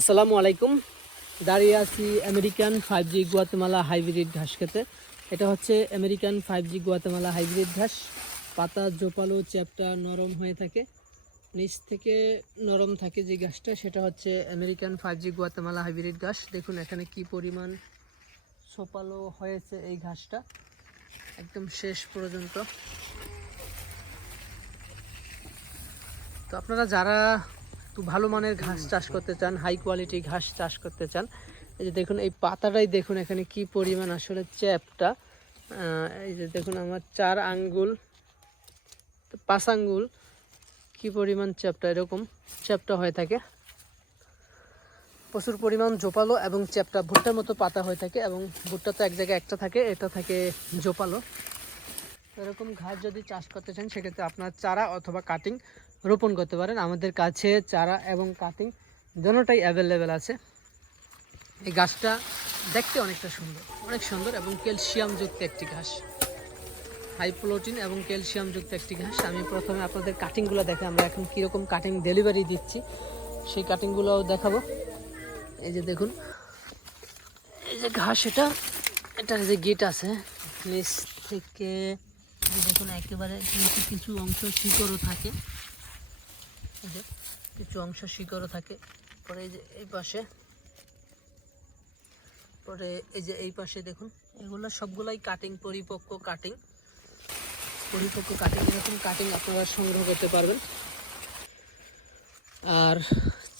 আসসালামু আলাইকুম। দাঁড়িয়ে আছি আমেরিকান 5G গুয়াতেমালা হাইব্রিড ঘাস খেতে। এটা হচ্ছে আমেরিকান 5G গুয়াতেমালা হাইব্রিড ঘাস। পাতা জোপালো, চ্যাপ্টা, নরম হয়ে থাকে, নিচ থেকে নরম থাকে যে ঘাসটা, সেটা হচ্ছে আমেরিকান 5G গুয়াতেমালা হাইব্রিড ঘাস। দেখুন এখানে কি পরিমাণ সোপালো হয়েছে এই ঘাসটা, একদম শেষ পর্যন্ত। তো আপনারা যারা একটু ভালো মানের ঘাস চাষ করতে চান, হাই কোয়ালিটি ঘাস চাষ করতে চান, এই যে দেখুন এই পাতাটাই দেখুন এখানে কি পরিমাণ আসলে চ্যাপটা। এই যে দেখুন আমার 4 আঙ্গুল 5 আঙ্গুল কি পরিমাণ চ্যাপটা, এরকম চ্যাপটা হয়ে থাকে। প্রচুর পরিমাণ জোপালো এবং চ্যাপটা ভুট্টার মতো পাতা হয়ে থাকে, এবং ভুট্টা তো এক জায়গায় একটা থাকে, এটা থাকে জোপালো। এরকম ঘাস যদি চাষ করতে চান সেক্ষেত্রে আপনার চারা অথবা কাটিং রোপণ করতে পারেন। আমাদের কাছে চারা এবং কাটিং দুটোটাই অ্যাভেলেবেল আছে। এই গাছটা দেখতে অনেক সুন্দর এবং ক্যালসিয়ামযুক্ত একটি ঘাস, হাই প্রোটিন এবং ক্যালসিয়ামযুক্ত একটি ঘাস। আমি প্রথমে আপনাদের কাটিংগুলো দেখে আমরা এখন কীরকম কাটিং ডেলিভারি দিচ্ছি সেই কাটিংগুলোও দেখাবো। এই যে দেখুন এই যে ঘাস, এটার যে গেট আছে নিচ থেকে দেখুন একেবারে কিছু অংশ শিকড়ও থাকে, কিছু অংশ শিকড়ও থাকে। পরে এই যে এই পাশে, পরে এই যে এই পাশে দেখুন, এগুলো সবগুলাই কাটিং, পরিপক্ক কাটিং এরকম কাটিং আপনারা সংগ্রহ করতে পারবেন। আর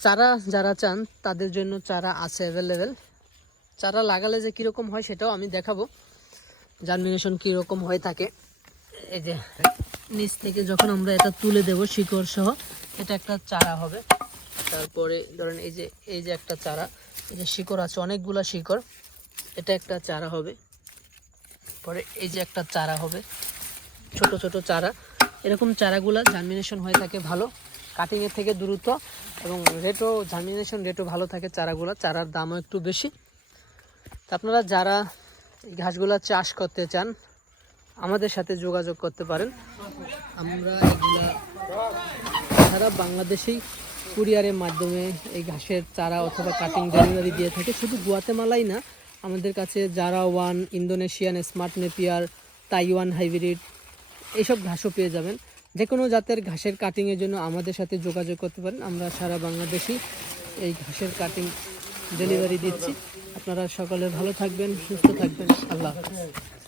চারা যারা চান তাদের জন্য চারা আছে অ্যাভেলেবেল। চারা লাগালে যে কীরকম হয় সেটাও আমি দেখাবো, জার্মিনেশন কীরকম হয়ে থাকে। এই যে নিচ থেকে যখন আমরা এটা তুলে দেব শিকড় সহ, এটা একটা চারা হবে। তারপরে ধরেন এই যে একটা চারা, এই যে শিকড় আছে অনেকগুলা শিকড়, এটা একটা চারা হবে। পরে এই যে একটা চারা হবে, ছোট ছোট চারা। এরকম চারাগুলা জার্মিনেশন হয়ে থাকে ভালো, কাটিংয়ের থেকে দ্রুত, এবং জার্মিনেশন রেটও ভালো থাকে চারাগুলা। চারার দামও একটু বেশি। তা আপনারা যারা এই ঘাসগুলা চাষ করতে চান আমাদের সাথে যোগাযোগ করতে পারেন। আমরা এগুলা সারা বাংলাদেশেই কুরিয়ারের মাধ্যমে এই ঘাসের চারা অথবা কাটিং ডেলিভারি দিয়ে থাকে। শুধু গুয়াতেমালাই না, আমাদের কাছে জারা one, Indonesian smart napier, Taiwan hybrid এইসব ঘাসও পেয়ে যাবেন। যে কোনো জাতের ঘাসের কাটিংয়ের জন্য আমাদের সাথে যোগাযোগ করতে পারেন। আমরা সারা বাংলাদেশেই এই ঘাসের কাটিং ডেলিভারি দিচ্ছি। আপনারা সকলে ভালো থাকবেন, সুস্থ থাকবেন। আল্লাহ হাফেজ।